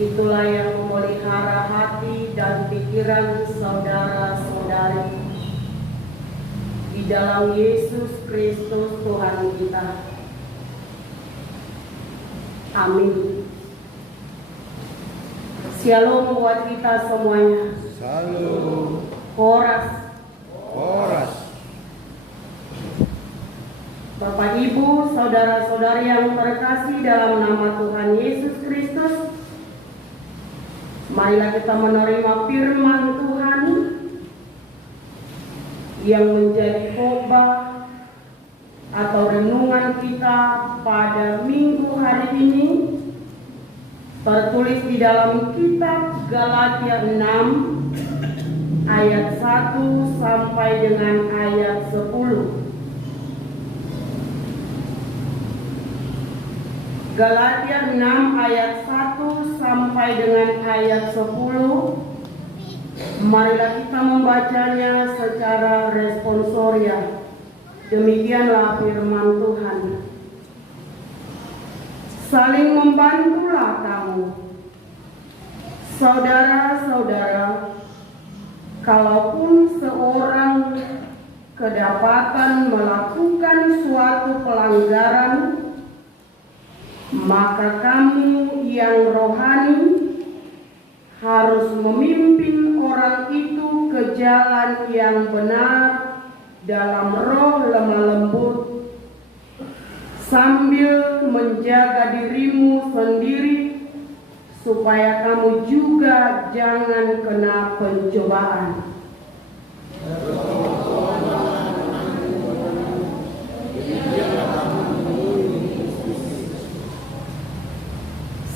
Itulah yang memelihara hati dan pikiran saudara-saudari di dalam Yesus Kristus Tuhan kita. Amin. Shalom buat kita semuanya. Shalom. Horas. Bapak Ibu, saudara-saudari yang terkasih dalam nama Tuhan Yesus Kristus, marilah kita menerima firman Tuhan yang menjadi khotbah atau renungan kita pada minggu hari ini, tertulis di dalam kitab Galatia 6 ayat 1 sampai dengan ayat 10. Galatia 6 ayat 1 sampai dengan ayat 10. Marilah kita membacanya secara responsoria. Demikianlah firman Tuhan. Saling membantulah kamu, saudara-saudara, kalaupun seorang kedapatan melakukan suatu pelanggaran, maka kamu yang rohani harus memimpin orang itu ke jalan yang benar dalam roh lemah lembut, sambil menjaga dirimu sendiri supaya kamu juga jangan kena pencobaan.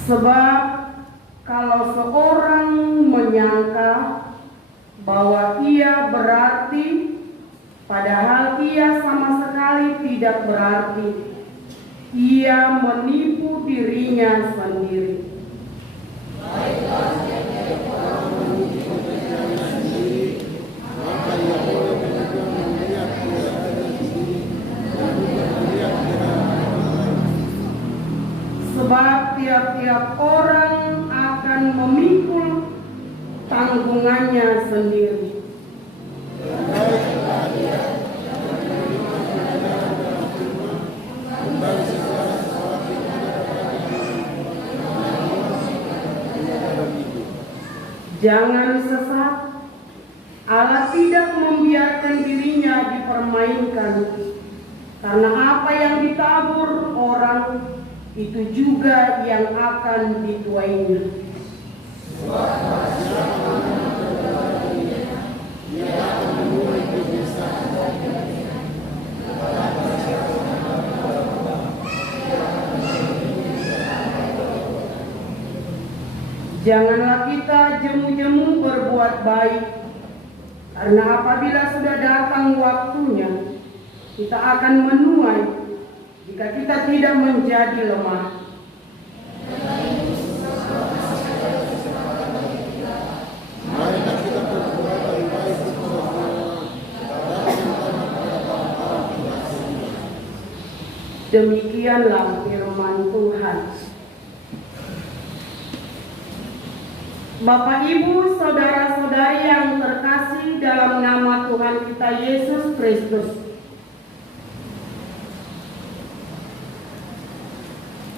Sebab kalau seorang menyangka bahwa ia berarti, padahal ia sama sekali tidak berarti, ia menipu dirinya sendiri. Sebab tiap-tiap orang akan memikul tanggungannya sendiri. Jangan sesat. Allah tidak membiarkan dirinya dipermainkan. Karena apa yang ditabur orang, itu juga yang akan dituainya. Janganlah kita jemu-jemu berbuat baik, karena apabila sudah datang waktunya, kita akan menuai jika kita tidak menjadi lemah. Demikianlah firman Tuhan. Bapak Ibu, saudara-saudari yang terkasih dalam nama Tuhan kita Yesus Kristus,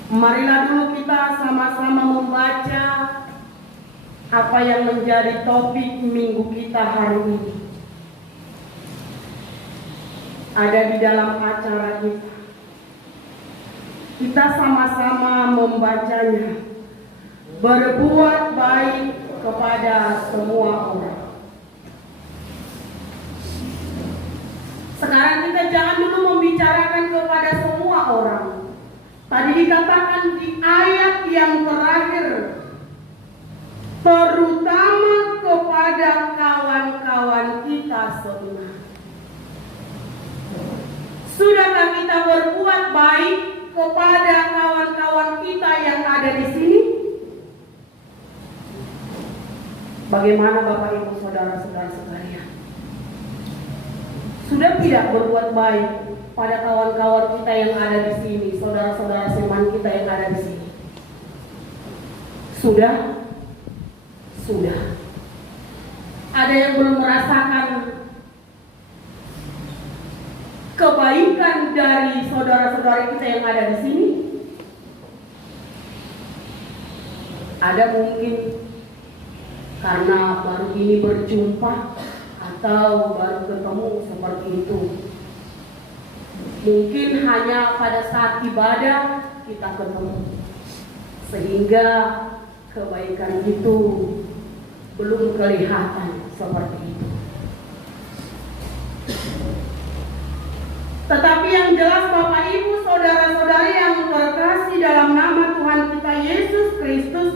marilah dulu kita sama-sama membaca apa yang menjadi topik minggu kita hari ini. Ada di dalam acara kita. Kita sama-sama membacanya. Berbuat baik kepada semua orang. Sekarang kita jangan dulu membicarakan kepada semua orang. Tadi dikatakan di ayat yang terakhir, terutama kepada kawan-kawan kita semua. Sudahkah kita berbuat baik kepada kawan-kawan kita yang ada di sini? Bagaimana Bapak Ibu saudara-saudara sekalian? Sudah tidak berbuat baik pada kawan-kawan kita yang ada di sini, saudara-saudara seiman kita yang ada di sini? Sudah. Ada yang belum merasakan kebaikan dari saudara-saudara kita yang ada di sini? Ada mungkin karena baru ini berjumpa atau baru ketemu seperti itu. Mungkin hanya pada saat ibadah kita ketemu, sehingga kebaikan itu belum kelihatan seperti itu. Tetapi yang jelas Bapak Ibu saudara-saudari yang terkasih dalam nama Tuhan kita Yesus Kristus,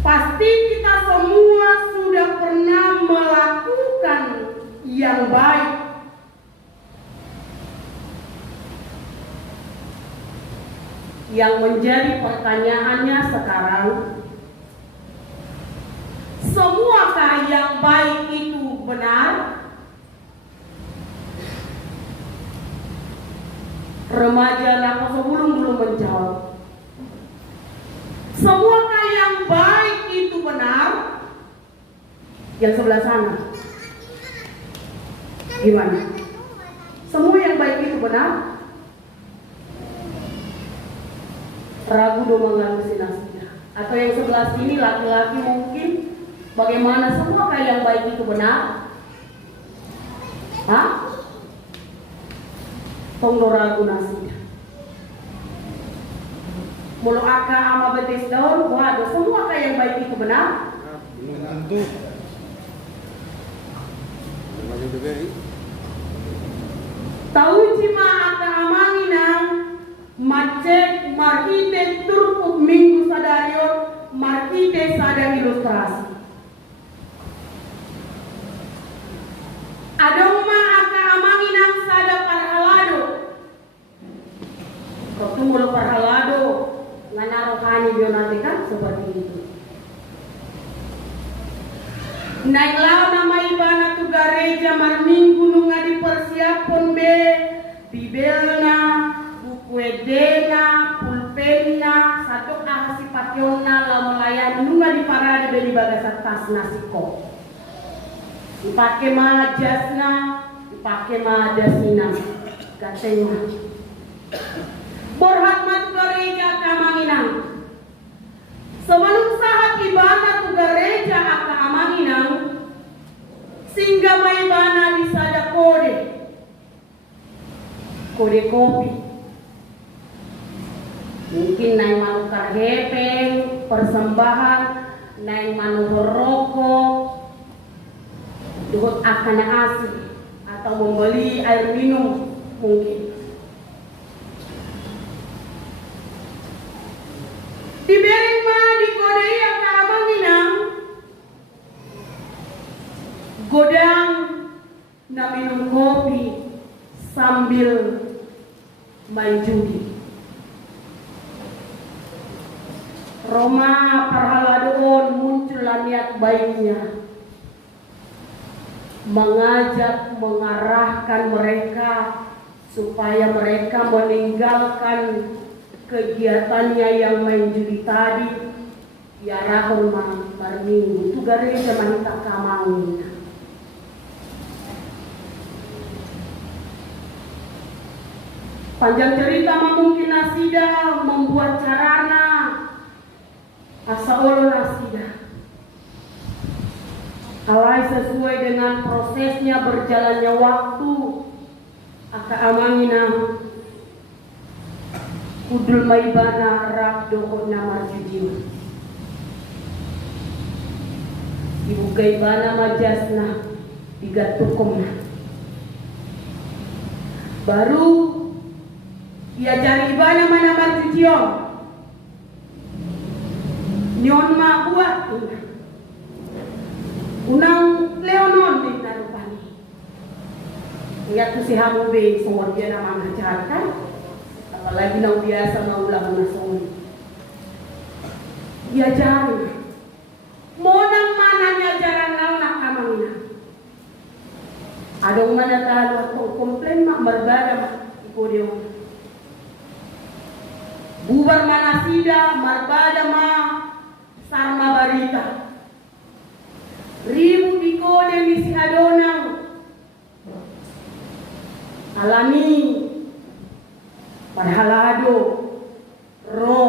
pasti kita semua sudah pernah melakukan yang baik. Yang menjadi pertanyaannya sekarang, semuakah yang baik itu benar? Remaja Lakoso belum menjawab. Semuakah yang baik itu benar? Yang sebelah sana, gimana? Semua yang baik itu benar? Ragu domangan mesinasinya. Atau yang sebelah sini laki-laki mungkin, bagaimana semuakah yang baik itu benar? Hah? Tongdo ragu nasinya. Mulu aka ama betis daun, waduh, semuakah yang baik itu benar? Belum tentu. Tahu cima aka amanginang macet markite turpuk minggu sadarion markite sadar ilustrasi. Adoma aka amanginang sada parhalado. Kau mulu parhalado nganaro kani bionate kan seperti itu. Naiklah nama ibana tu gareja marminggu nunga dipersiapkan be bibelna, buku edena, pulpenna, satu ahasi pationa la melayani nunga di parade be di bagasat tas nasiko. Dipakai majasna, dipakai majasina, katanya. Berhormat gereja kamanginang. Sebelum saat ibadah tu gereja aka amanginang, sehingga maibana disada kode kopi. Mungkin naik manukar hepeng, persembahan, naik manukar rokok, duhut akan asih atau membeli air minum mungkin. Diberi mah di Korea ke amanginang, godang na minum kopi sambil main judi. Roma parhaladoon muncullah niat baiknya, mengajak, mengarahkan mereka supaya mereka meninggalkan kegiatannya yang main judi tadi. Ya rahul minggu tu gereja manita kamangin. Panjang cerita mungkin Nasida membuat carana asaolo Nasida. Alai sesuai dengan prosesnya berjalannya waktu aka amangina kudul maibana rak doko namar jujima. Ibu gaibana majasna digatukomna. Baru ia cari ibana mana marjujion. Nyon ma buat unang leonon di narupani. Ingat tu si hamu be semua dia nama ngajarkan. Apalagi nang biasa maulang nasong. Ia cari. Monang mananya jaran nang nakamangina. Adong mana talo atong komplain mak berbada mak iko dia. Bubar mana sida marbada ma sarma barita. Ribu di kode misi adonang alami parhalado ro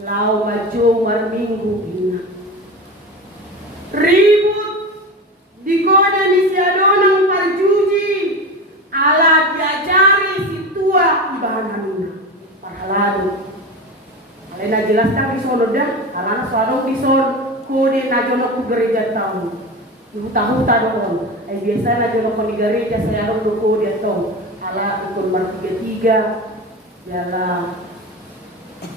lau majo marminggu bina. Ribut di kode misi adonang parjuji ala diajari si tua ibahan amina parhalado. Alena jelaskan di sono dah, karena soalnya di sono kode najono ku gereja tahu. Huta-huta dong. Biasa najono ku di gereja saya dong do kode tahu. Ala ikut mar 33 jala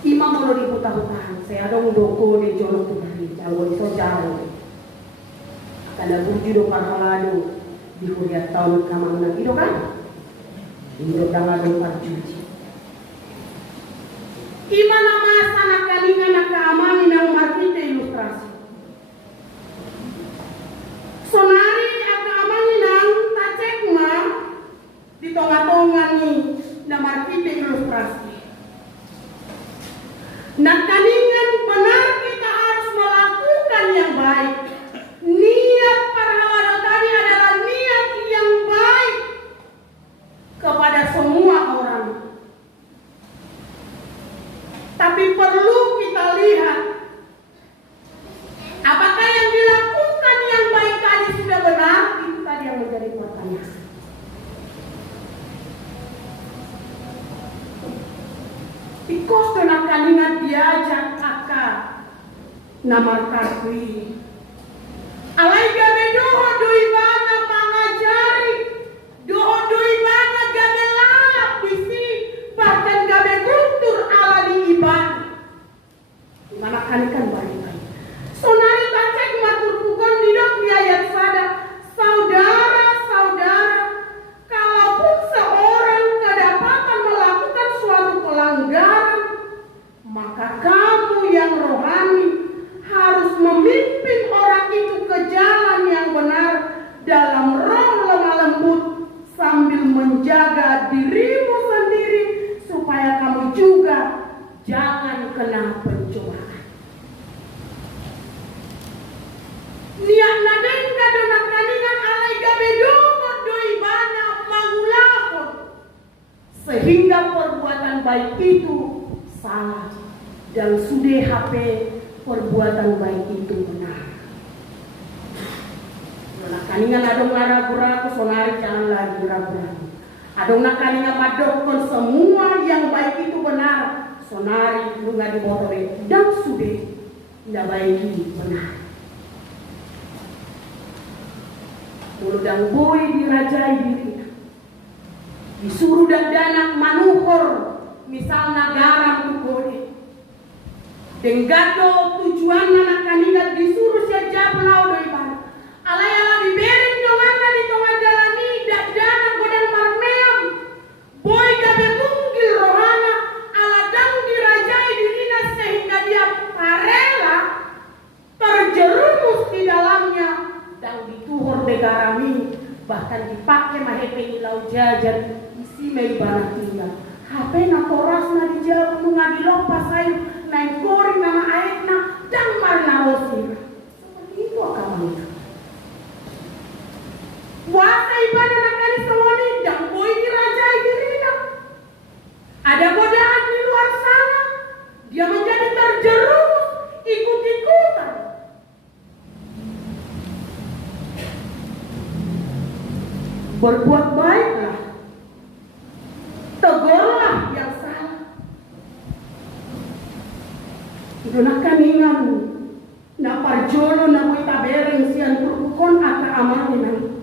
imam kalau di huta-hutaan. Saya dong do kode jono ku gereja. Wo iso jaro. Kada buju do parhalado di kuliah tahun kamang itu kan? Indo dangadong parjuji. Imana masa na kalinga na kaamani na umakita ilustrasi. Sonari akaamani nang tacekma di tonga-tonga ni na markita ilustrasi. Na kalingan benar kita harus melakukan yang baik. Niat parhalado tadi adalah niat yang baik kepada semua orang. Tapi perlu kita lihat apakah yang dilakukan yang baik tadi sudah benar. Itu tadi yang menjadi pertanyaan. Ikos dengan kalingan diajak kakak nama kakui alai gabe doho doi bana pangajari doho doi bana gabe lalap bisi bahkan gabe guntur ala di ibadah dimana kan balikan sonari tacek matur kugon didok di ayat sada saudara-saudara kalaupun seorang kedapatan melakukan suatu pelanggaran maka kamu yang rohani harus memimpin orang itu ke jalan yang benar dalam roh lemah lembut sambil menjaga dirimu sendiri supaya kamu juga jangan kena pencobaan. Niat nadeng kadonak kaningan alai gabe domo doi bana mangulakon sehingga perbuatan baik itu salah dan sudah HP perbuatan baik itu benar. Nah, kaningan adong ragu-ragu sonari jangan lagi ragu-ragu. Adong kaningan madokon semua yang baik itu benar. Sonari lu nggak dibotore dan sudah tidak baik ini benar. Mulu dan boy dirajai dirinya. Disuruh dan danak manuhor misalnya garam tu kode. Denggato tujuan anak kandidat disuruh siap lau doi bana. Alay-ala dibering donganna di tonga jalani dak dana godang marmeam. Boy gabe munggil rohana ala dang dirajai dirina sehingga dia parela terjerumus di dalamnya dan dituhur begarami bahkan dipakai mahepe lau jajan isi mei bana tinggal. HP na torasna di jauh nunga dilopas ayu naik goreng nama aetna dan marna rosina. Seperti itu akamanya. Wasa ibadah nakani semoni dan boy dirajai dirina. Ada godaan di luar sana. Dia menjadi terjerumus ikut-ikutan. Berbuat baiklah. Tegurlah yang salah. Itulah kaningan na parjolo na mo itabereng siyan turukon at amanin.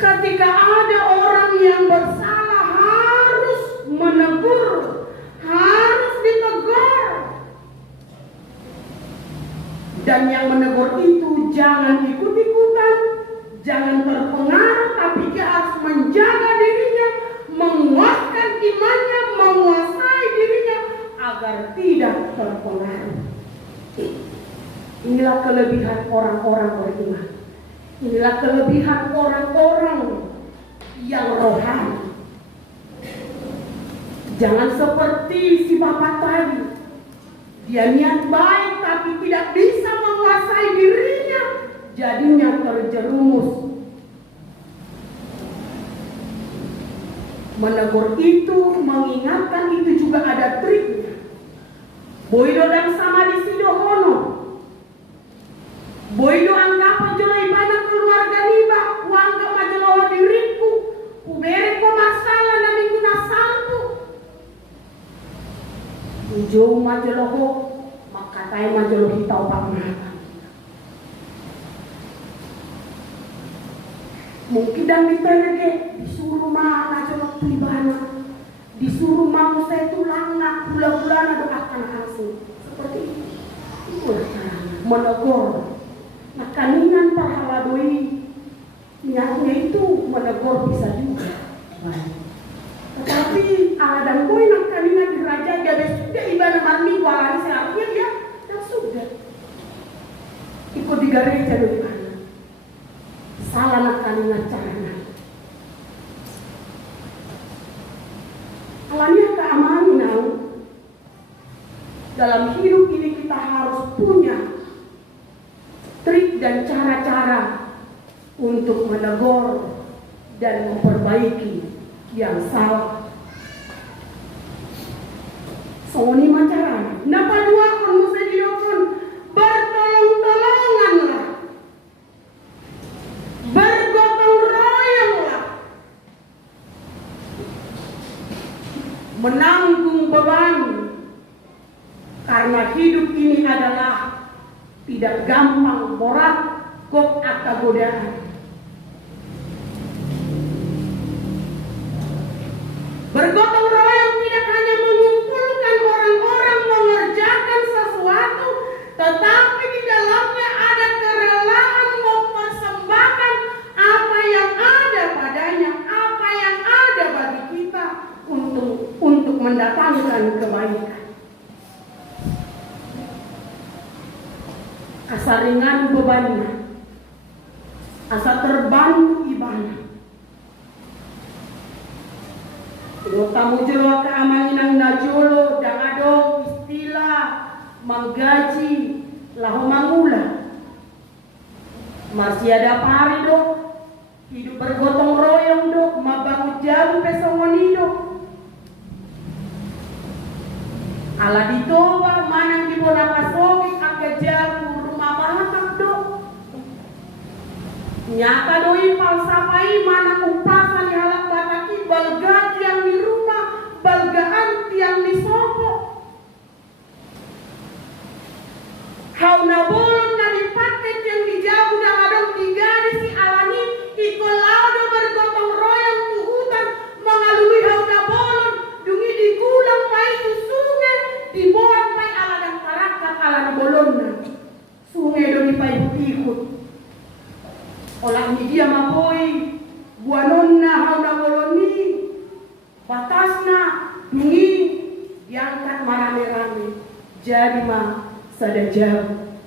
Ketika ada orang yang bersalah harus menegur, harus ditegur. Dan yang menegur itu jangan ikut-ikutan, jangan terpengaruh, tapi dia harus menjaga dirinya, menguatkan imannya, menguasai dirinya agar tidak terpengaruh. Inilah kelebihan orang-orang beriman. Inilah kelebihan orang-orang yang rohani. Jangan seperti si bapak tadi. Dia niat baik tapi tidak bisa menguasai dirinya, jadinya terjerumus. Menegur itu, mengingatkan itu juga ada triknya. Boido dan sama di sidohono. Boido anggap jolo ibana keluarga niba, wangga majolo diriku, ubere ko masalah na minggu na salpu. Ujung majolo ko, makatai majolo hitau pangmata. Mungkin dan diterge disuruh mana jolo ibana, disuruh mau saya tulang nak bulan-bulan doakan asing seperti itu. Itulah caranya menegur. Nah, kaningan pahala doi niatnya itu menegur bisa juga. Baik. Tetapi aladang doi nak kaningan diraja dia sudah ibadah marmi walani seharusnya dia dan sudah ikut di gereja doi mana. Salah nak kaningan caranya. Alanya keamanan dalam hidup ini kita harus punya trik dan cara-cara untuk menegur dan memperbaiki yang salah. Soni macaranya. Napa dua kon mesti diokon bertolong-tolonganlah, bergotong royonglah, menanggung beban, karena hidup ini adalah tidak gampang, berat, kok atau godaan. Bergotong royong tidak hanya mengumpulkan orang-orang mengerjakan sesuatu, tetapi di dalamnya ada kerelaan mempersembahkan apa yang ada padanya, apa yang ada bagi kita untuk mendatangkan kebaikan. Asa ringan bebannya, asa terbantu ibadah. Kalau kamu jelo keamanan najolo, dangado istilah menggaji lahu mangula. Masih ada pari dok, hidup bergotong royong dok, mabangun jabu pesongoni dok. Ala ditoba manang di bola kasogi agak jabu. Nyata doi falsafai mana upasan halak bataki balga tiang di rumah, balgaan tiang di sopo. Hauna bolon na dipakai tiang di jauh dan adong tiga di si alani ikut laudo bergotong royong ke hutan mengalui hauna bolon dungi digulang pai ke sungai dibuat pai ala dan tarakat ala di bolonna sungai doi pai ikut. Olah ni dia mapoi buanonna hauna boloni batasna dungi diangkat marame-rame jadi mah sada jauh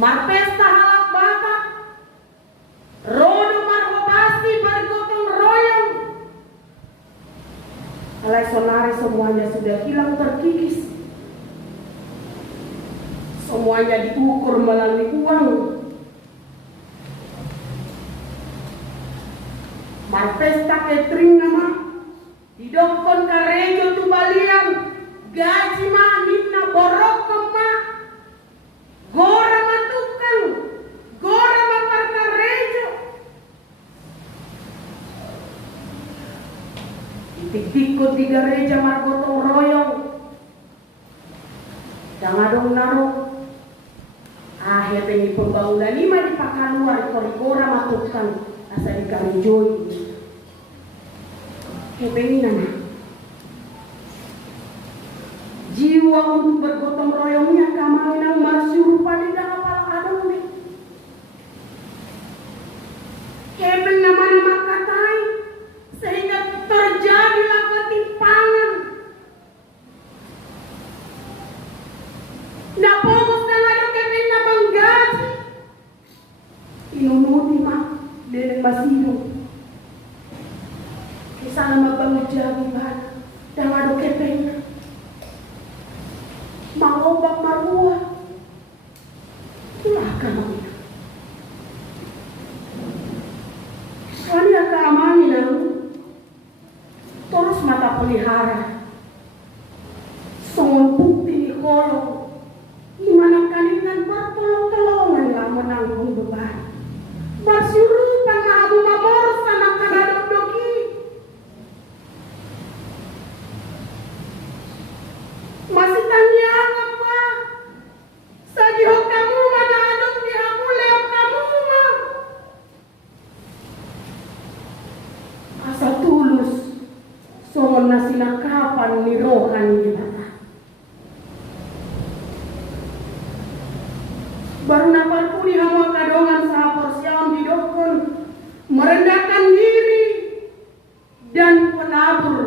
marpesta halak batak rodo marhobasi bergotong royong alai sonare semuanya sudah hilang terkikis. Semuanya diukur melalui uang. Marpesta catering nama didokon karejo tu balian gaji mah nitna borok kema gora matukang gora mapar karejo titik-tikut di gereja margotong royong dangadong narok. Akhir ini pembangunan lima di Pakaluar korigora matukan asa di Karijoi. Kepenginan jiwa untuk bergotong royongnya kamainang masyur pada dalam adong ni. Kepeng nama-nama katai sehingga terjadilah ketimpangan. Nah, fokus dengan ada keping na banggaji. inunuti mak leleng masido kisana mabangu jabi bana dan ado kepenya mangobak marua itulah kamangina soalnya keamanan terus mata pelihara songon bukti di kolong gimana kalian bertolong-tolongan lah menanggung beban bersirupan mahabu mabor sama kadadok doki masih tanya apa sagihok kamu mana adok di aku leok kamu mah asal tulus songon nasina kapan ni rohani gimana baru napal puni hawa kadongan sahapor siam didokon merendahkan diri dan penabur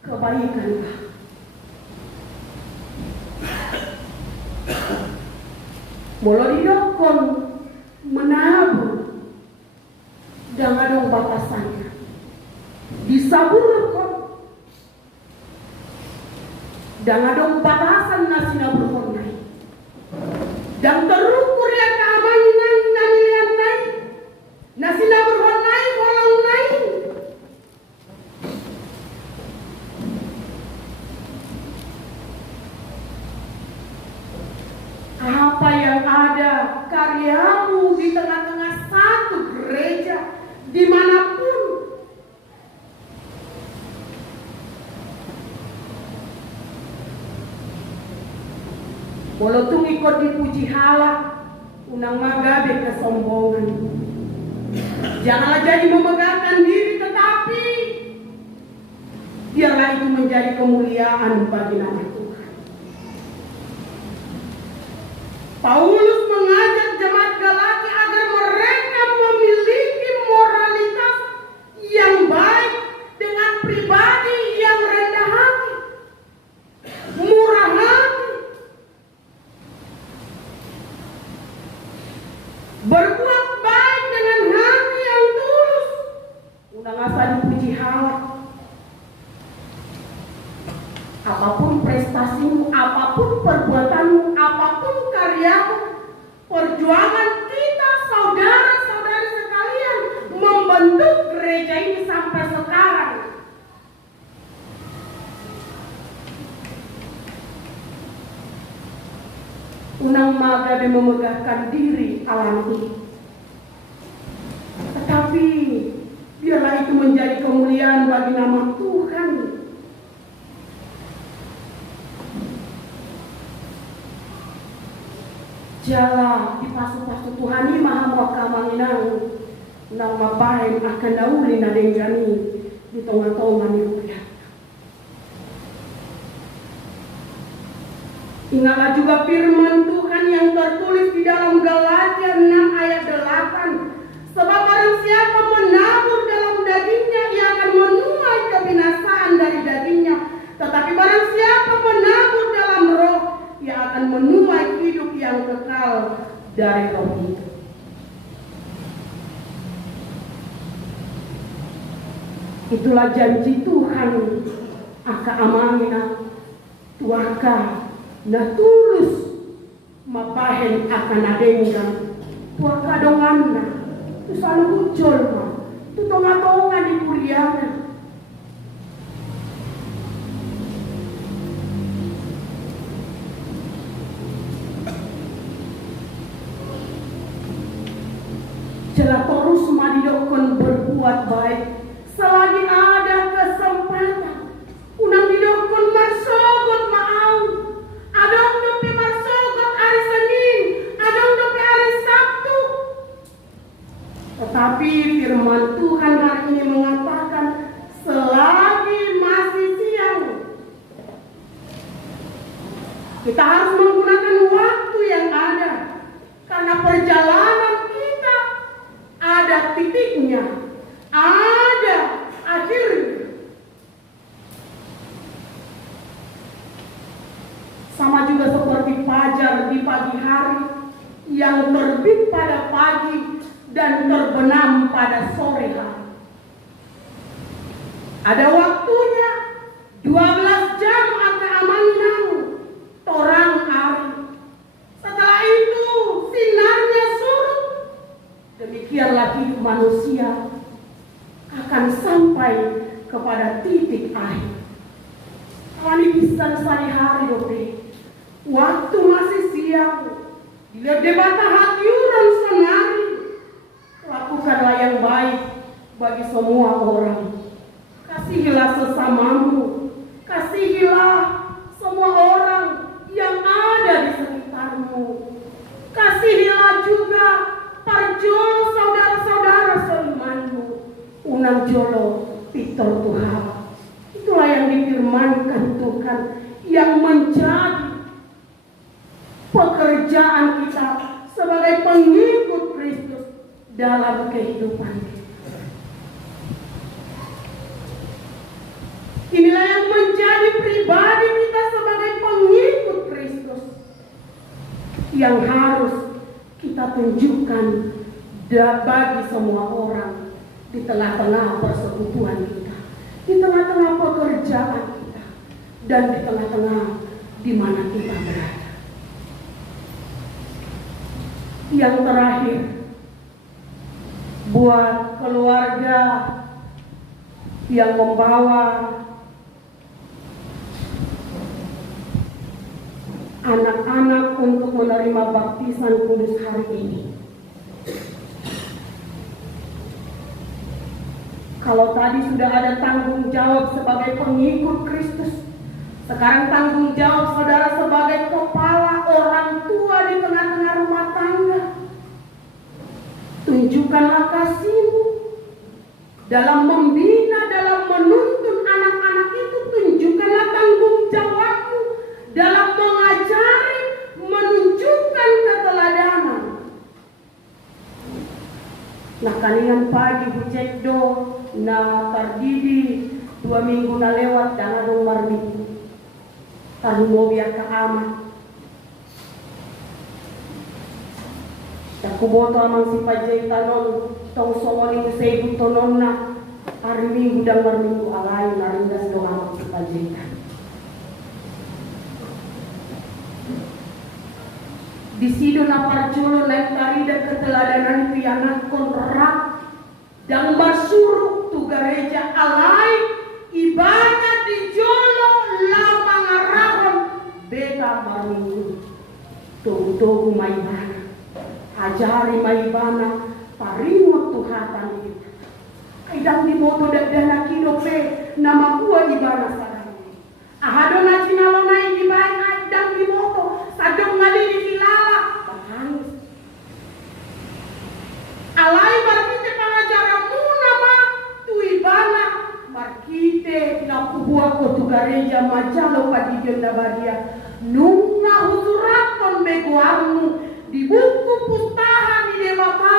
kebaikan molo didokon menabur dan adong batasannya disaburkan dan adong batasan nasina berhormai dan terukur ya keamanan nanian naik nasina berhormai kolang naik apa yang ada karyamu di tengah-tengah satu gereja dimanapun walau ikut dipuji halak unang magabe kesombongan janganlah jadi memegahkan diri tetapi biarlah itu menjadi kemuliaan bagi nama Tuhan. Paulus mengajak jemaat Galati agar mereka memiliki moralitas yang baik dengan pribadi yang rendah hati, murah hati, berbuat baik dengan hati yang tulus. Udah ngasa dipuji halak. Apapun prestasimu, apapun perbuatanmu, apapun karyamu, perjuangan kita saudara-saudari sekalian membentuk gereja ini sampai sekarang. Unang magabe memegahkan diri alam ini. Tetapi biarlah itu menjadi kemuliaan bagi nama Tuhan. Jala di pasu-pasu Tuhan ini maha makamanginang nang mabahin akan dauli na denggani di tonga-tonga ni rupiah. Ingatlah juga firman Tuhan yang tertulis di dalam Galatia 6 ayat 8. Sebab barang siapa menabur dalam dagingnya, ia akan menuai kebinasaan dari dagingnya. Tetapi barang siapa menabur dalam roh, ia akan menuai hidup yang kekal dari roh itu. Itulah janji Tuhan aka amanina tuaka na tulus mapahen akan adenggan tuaka donganna tu selalu muncul ma tu tonga-tonga di kuliahnya. Jangan terus madidokon berbuat baik selagi ada kesempatan. Unang didokon marsogot maau. Adong dope marsogot hari Senin, adong dope hari Sabtu. Tetapi firman Tuhan hari ini mengatakan selagi masih siang, kita harus menggunakan waktu yang ada karena perjalanan kita ada titiknya, ada akhirnya. Sama juga seperti fajar di pagi hari yang terbit pada pagi dan terbenam pada sore hari. Ada waktunya 12 jam akan amanang torang hari. Setelah itu sinarnya surut. Demikianlah hidup manusia akan sampai kepada titik akhir. Kami bisa sehari-hari dope. Waktu masih siang. Bila debata hati orang senari. Lakukanlah yang baik bagi semua orang. Kasihilah sesamamu. Kasihilah semua orang yang ada di sekitarmu. Kasihilah juga parjolo saudara-saudara seimanmu. Unang jolo pitor Tuhan. Itulah yang difirmankan Tuhan, yang menjadi pekerjaan kita sebagai pengikut Kristus dalam kehidupan kita. Inilah yang menjadi pribadi kita sebagai pengikut Kristus yang harus kita tunjukkan bagi semua orang di tengah-tengah persekutuan kita, di tengah-tengah pekerjaan kita, dan di tengah-tengah di mana kita berada. Yang terakhir, buat keluarga yang membawa anak-anak untuk menerima baptisan kudus hari ini. Kalau tadi sudah ada tanggung jawab sebagai pengikut Kristus, sekarang tanggung jawab saudara sebagai kepala orang tua di tengah-tengah rumah tangga. Tunjukkanlah kasih-Mu dalam membina, dalam menuntun anak-anak itu. Tunjukkanlah tanggung jawab-Mu dalam mengajari, menunjukkan keteladanan. Nah, kalian pagi bujekdo na tardidi 2 minggu na lewat dan adong marmito. Tahu mau biar ke aman. Takuboto amang si pajay tanon tong songoning seibu tonon na hari minggu dan marminggu alay narindas do amang si pajay tanon. Di sido na parjolo naik tari dan keteladanan itu yang kontrak dan masuk tu gereja alai ibadah di jolo lapangarahon beta marminggu tugu maibana ajari maibana parimot tuhatan itu kaidang di moto dana kidope nama gua ibana sadang ahado na cinalo na ibana adang di moto sadong ngali di silala bahangis alai barkite pangajara muna ma tu ibana markite na kubuah ko tu gareja majalo padidion na badia nunga husuraton begoarmu di buku pustahan di dewata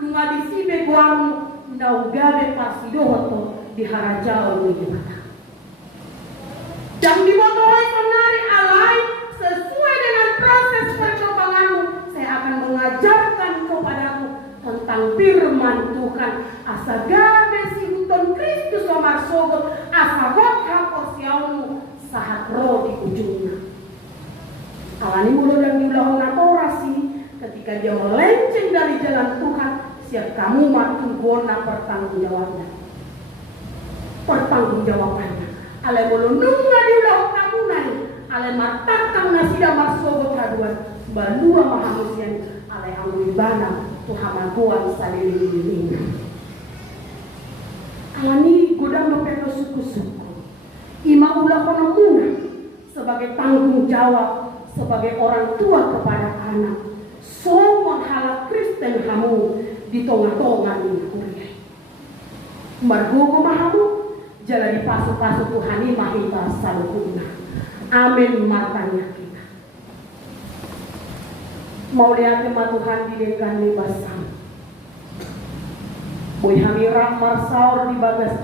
nunga disi begoarmu na ugabe pasidohoto di harajao di dewata dan dimotoi penari alai sesuai dengan proses perkembanganmu. Saya akan mengajarkan kepadamu tentang firman Tuhan. Asa gabe si huton Kristus omar sogo asa gokha kosiaumu sahat roh di ujungnya. Alani mulo dan diulang natorasi ketika dia melenceng dari jalan Tuhan, siap kamu matu gona pertanggungjawabannya. Ale mulo nunga diulang tamunan, ale matakang nasida marsogo haduan, balua mahamusian ale amwibana tuhamagoan salililinga. Alani godang dopeto suku-suku. Ima ulah kono muna sebagai tanggung jawab sebagai orang tua kepada anak. Semua hal Kristen kamu di tengah-tengah ini kuliah. Margogo mahamu jalani pasu-pasu Tuhani mahita salukuna. Amin matanya kita. Mau lihat tema Tuhan di dekan basam. Boy hamirak marsaur di bagas